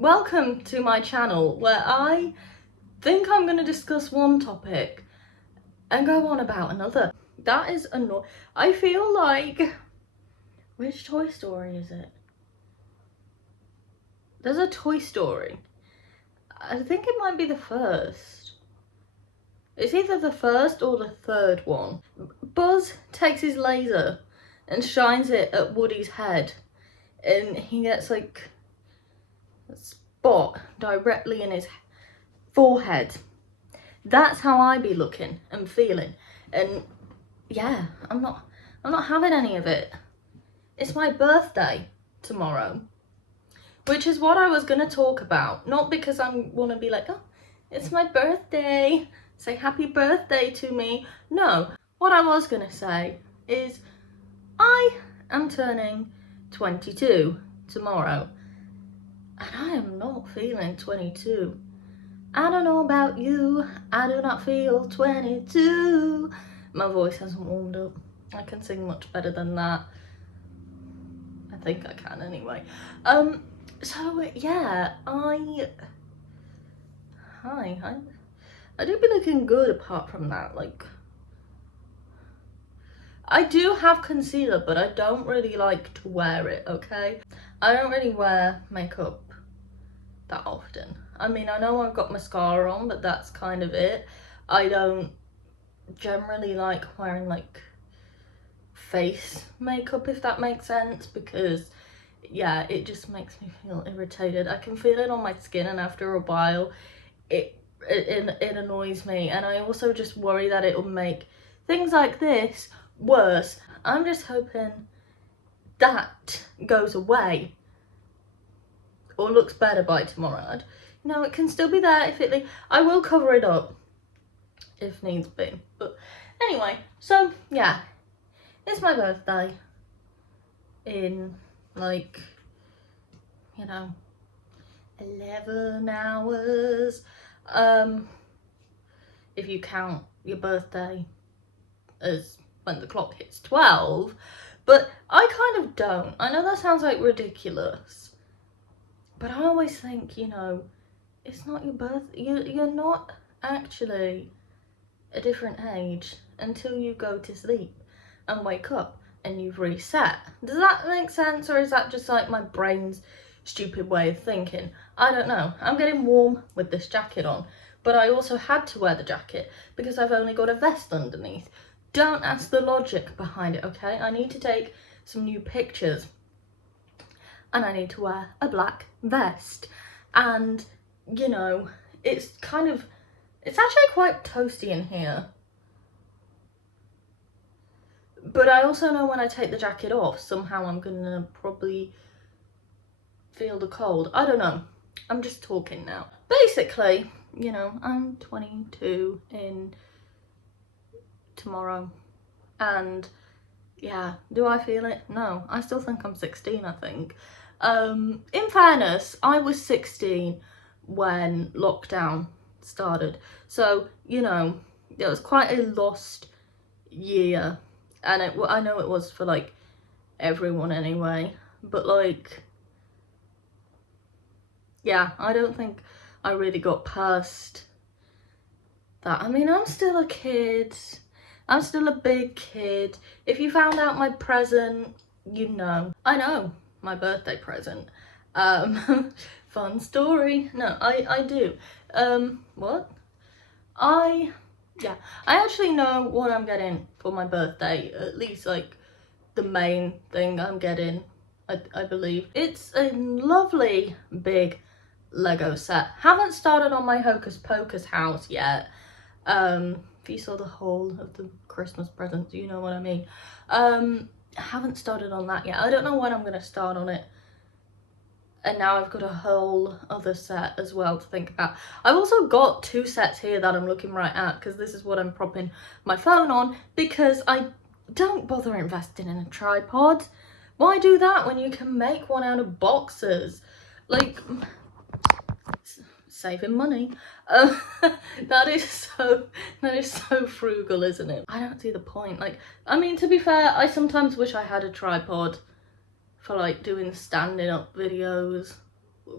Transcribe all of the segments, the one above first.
Welcome to my channel where I think I'm going to discuss one topic and go on about another. That is annoying. I feel like... Which Toy Story is it? There's a Toy Story. I think it might be the first. It's either the first or the third one. Buzz takes his laser and shines it at Woody's head, and he gets like a spot directly in his forehead. That's how I be looking and feeling, and yeah, I'm not having any of it. It's my birthday tomorrow, which is what I was gonna talk about. Not because I want to be like, oh, it's my birthday, say happy birthday to me. No, what I was gonna say is I am turning 22 tomorrow, and I am not feeling 22. I don't know about you, I do not feel 22. My voice hasn't warmed up. I can sing much better than that. I think I can anyway. So yeah, I do be looking good apart from that. Like, I do have concealer, but I don't really like to wear it, okay? I don't really wear makeup that often. I mean, I know I've got mascara on, but that's kind of it. I don't generally like wearing like face makeup, if that makes sense, because yeah, it just makes me feel irritated. I can feel it on my skin, and after a while it annoys me, and I also just worry that it will make things like this worse. I'm just hoping that goes away or looks better by tomorrow. You know, it can still be there if it... I will cover it up if needs be. But anyway, so yeah, it's my birthday in like, you know, 11 hours. If you count your birthday as when the clock hits 12, but I kind of don't. I know that sounds like ridiculous, but I always think, you know, it's not your birthday. You're not actually a different age until you go to sleep and wake up and you've reset. Does that make sense, or is that just like my brain's stupid way of thinking? I don't know. I'm getting warm with this jacket on, but I also had to wear the jacket because I've only got a vest underneath. Don't ask the logic behind it, okay? I need to take some new pictures and I need to wear a black vest, and you know, it's actually quite toasty in here. But I also know when I take the jacket off, somehow I'm gonna probably feel the cold. I don't know. I'm just talking now. Basically, you know, I'm 22 in tomorrow. And yeah, do I feel it? No, I still think I'm 16, I think. In fairness, I was 16 when lockdown started. So, you know, it was quite a lost year. And I know it was for like everyone anyway, but like, yeah, I don't think I really got past that. I mean, I'm still a kid. I'm still a big kid. If you found out my present, you know. I know my birthday present. Fun story. No, I do. What? Yeah, I actually know what I'm getting for my birthday, at least like the main thing I'm getting, I believe. It's a lovely big Lego set. Haven't started on my Hocus Pocus house yet. If you saw the haul of the Christmas presents, you know what I mean. Haven't started on that yet. I don't know when I'm gonna start on it. And now I've got a whole other set as well to think about. I've also got two sets here that I'm looking right at, because this is what I'm propping my phone on, because I don't bother investing in a tripod. Why do that when you can make one out of boxes? Like, saving money. That is so frugal, isn't it? I don't see the point. Like, I mean, to be fair, I sometimes wish I had a tripod for like doing standing up videos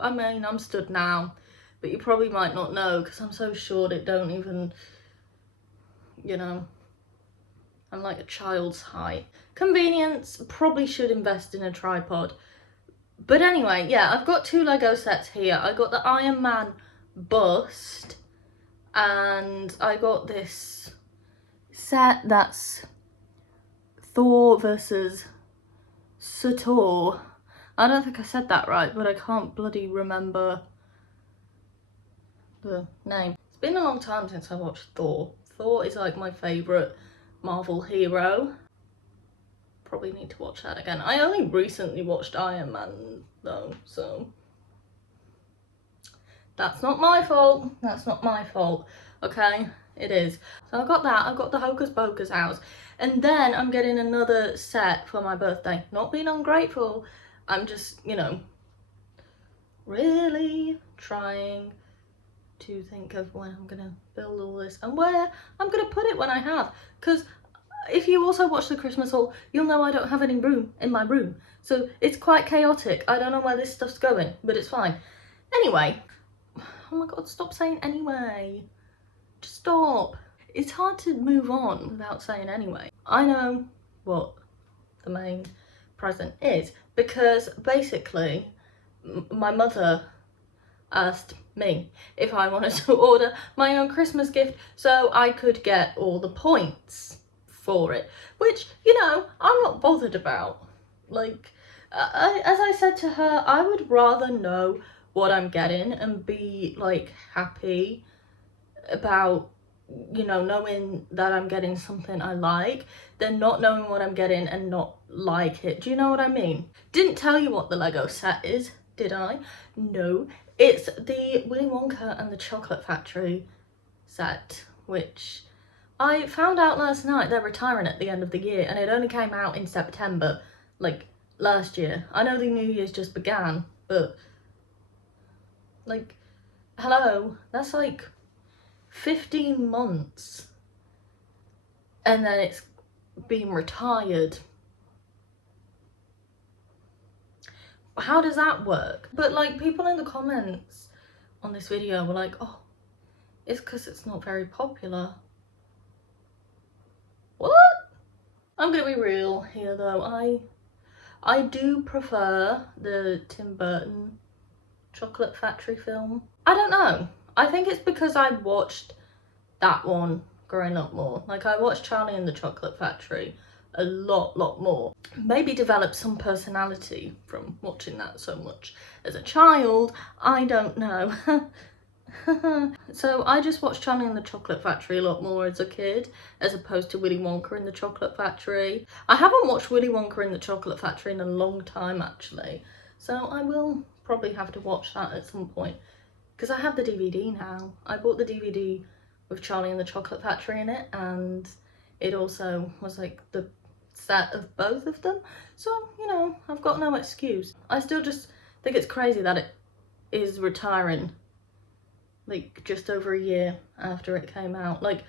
I mean, I'm stood now, but you probably might not know because I'm so short it don't even, you know, I'm like a child's height. Convenience, probably should invest in a tripod. But anyway, yeah, I've got 2 Lego sets here. I got the Iron Man bust, and I got this set that's Thor versus Sator. I don't think I said that right, but I can't bloody remember the name. It's been a long time since I watched Thor. Thor is like my favourite Marvel hero. Probably need to watch that again. I only recently watched Iron Man though, so that's not my fault. That's not my fault. Okay, it is. So I got that. I got the Hocus Pocus house, and then I'm getting another set for my birthday. Not being ungrateful. I'm just, you know, really trying to think of when I'm gonna build all this and where I'm gonna put it when I have, because if you also watch the Christmas haul, you'll know I don't have any room in my room, so it's quite chaotic. I don't know where this stuff's going, but it's fine. Anyway, oh my god, stop saying anyway. Just stop. It's hard to move on without saying anyway. I know what the main present is, because basically my mother asked me if I wanted to order my own Christmas gift so I could get all the points for it, which, you know, I'm not bothered about. Like, as I said to her, I would rather know what I'm getting and be like happy about, you know, knowing that I'm getting something I like than not knowing what I'm getting and not like it. Do you know what I mean? Didn't tell you what the Lego set is, did I? No, it's the Willy Wonka and the Chocolate Factory set, which I found out last night they're retiring at the end of the year, and it only came out in September, like last year. I know the New Year's just began, but like, hello, that's like 15 months and then it's been retired. How does that work? But like, people in the comments on this video were like, oh, it's because it's not very popular. What? I'm gonna be real here though. I do prefer the Tim Burton Chocolate Factory film. I don't know. I think it's because I watched that one growing up more. Like, I watched Charlie and the Chocolate Factory a lot more. Maybe developed some personality from watching that so much as a child. I don't know. So I just watched Charlie and the Chocolate Factory a lot more as a kid, as opposed to Willy Wonka and the Chocolate Factory. I haven't watched Willy Wonka and the Chocolate Factory in a long time actually, so I will probably have to watch that at some point, because I have the DVD now. I bought the DVD with Charlie and the Chocolate Factory in it, and it also was like the set of both of them, so, you know, I've got no excuse. I still just think it's crazy that it is retiring like just over a year after it came out. Like,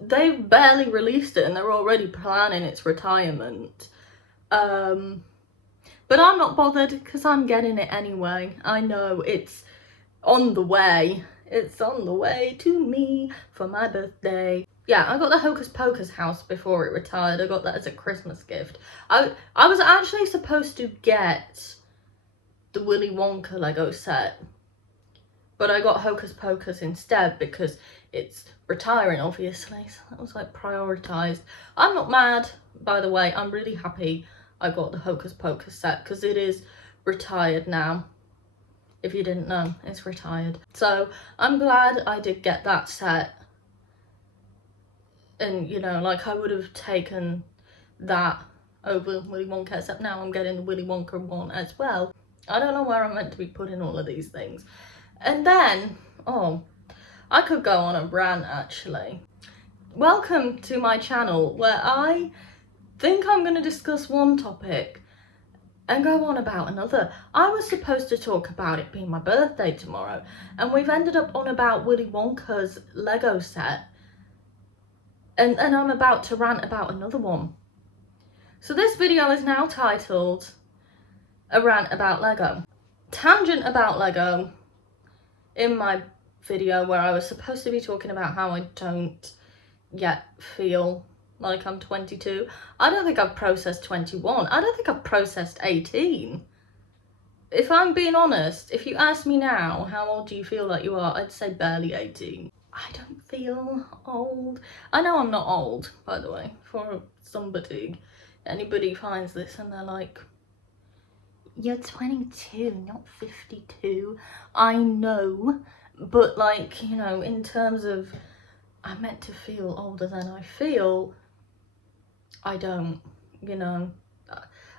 they've barely released it and they're already planning its retirement. But I'm not bothered because I'm getting it anyway. I know it's on the way. It's on the way to me for my birthday. Yeah, I got the Hocus Pocus house before it retired. I got that as a Christmas gift. I was actually supposed to get the Willy Wonka Lego set, but I got Hocus Pocus instead because it's retiring, obviously. So that was like prioritised. I'm not mad, by the way. I'm really happy I got the Hocus Pocus set because it is retired now. If you didn't know, it's retired. So I'm glad I did get that set. And, you know, like, I would have taken that over Willy Wonka, except now I'm getting the Willy Wonka one as well. I don't know where I'm meant to be putting all of these things. And then, oh, I could go on a rant actually. Welcome to my channel where I think I'm going to discuss one topic and go on about another. I was supposed to talk about it being my birthday tomorrow, and we've ended up on about Willy Wonka's Lego set, and I'm about to rant about another one. So this video is now titled A Rant About Lego. tangent about Lego in my video where I was supposed to be talking about how I don't yet feel like I'm 22. I don't think I've processed 21. I don't think I've processed 18. If I'm being honest, if you ask me now, how old do you feel like you are? I'd say barely 18. I don't feel old. I know I'm not old, by the way, for somebody. Anybody finds this and they're like, you're 22, not 52. I know, but like, you know, in terms of I'm meant to feel older than I feel, I don't, you know.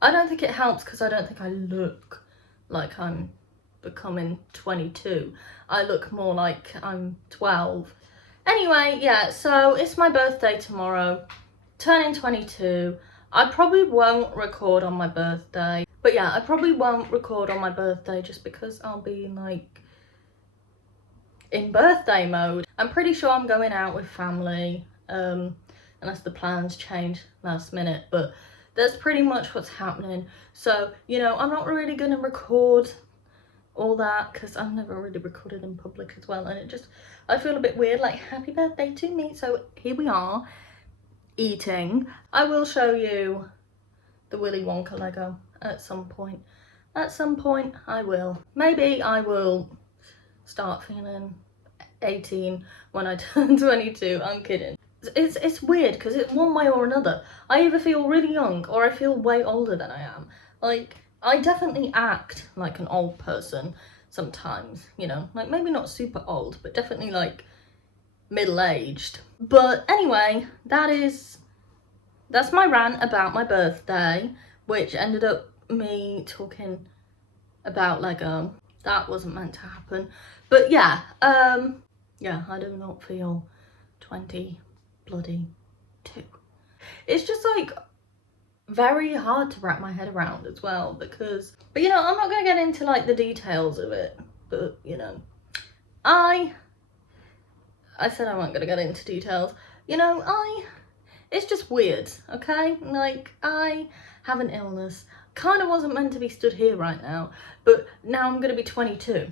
I don't think it helps because I don't think I look like I'm becoming 22. I look more like I'm 12. Anyway, yeah, so it's my birthday tomorrow, turning 22. I probably won't record on my birthday. But yeah, I probably won't record on my birthday just because I'll be like in birthday mode. I'm pretty sure I'm going out with family, unless the plans change last minute, but that's pretty much what's happening. So, you know, I'm not really gonna record all that because I've never really recorded in public as well, and it just, I feel a bit weird, like happy birthday to me. So here we are, eating. I will show you the Willy Wonka Lego at some point. At some point I will. Maybe I will start feeling 18 when I turn 22. I'm kidding. It's weird because it's one way or another. I either feel really young or I feel way older than I am. Like, I definitely act like an old person sometimes, you know, like maybe not super old, but definitely like middle-aged. But anyway, that's my rant about my birthday, which ended up me talking about Lego. That wasn't meant to happen. But yeah, yeah, I do not feel 20 bloody 2. It's just like very hard to wrap my head around as well because, but you know, I'm not gonna get into like the details of it, but you know, I said I wasn't gonna get into details. You know, it's just weird, okay? Like, I have an illness. Kind of wasn't meant to be stood here right now, but now I'm gonna be 22.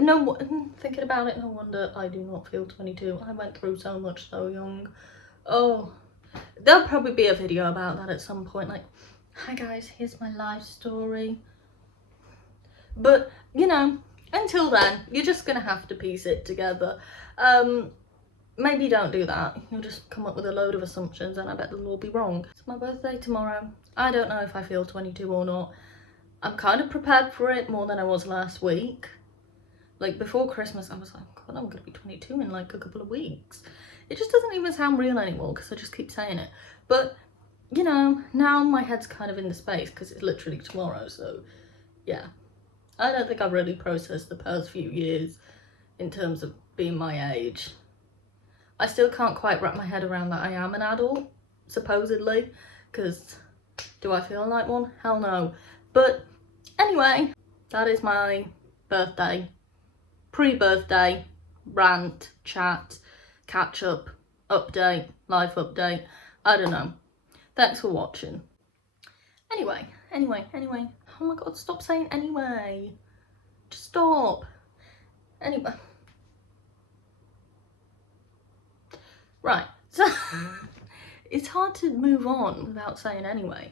No, thinking about it, no wonder I do not feel 22. I went through so much so young. Oh, there'll probably be a video about that at some point, like, hi guys, here's my life story. But, you know, until then, you're just gonna have to piece it together. Maybe don't do that. You'll just come up with a load of assumptions and I bet they'll all be wrong. It's my birthday tomorrow. I don't know if I feel 22 or not. I'm kind of prepared for it more than I was last week. Like before Christmas, I was like, God, I'm gonna be 22 in like a couple of weeks. It just doesn't even sound real anymore because I just keep saying it. But, you know, now my head's kind of in the space because it's literally tomorrow, so yeah. I don't think I've really processed the past few years in terms of being my age. I still can't quite wrap my head around that I am an adult, supposedly, because do I feel like one? Hell no. But anyway, that is my birthday, pre-birthday, rant, chat, catch up, update, life update, I don't know. Thanks for watching. Anyway, oh my God, stop saying anyway. Just stop. Anyway. Right, so it's hard to move on without saying anyway.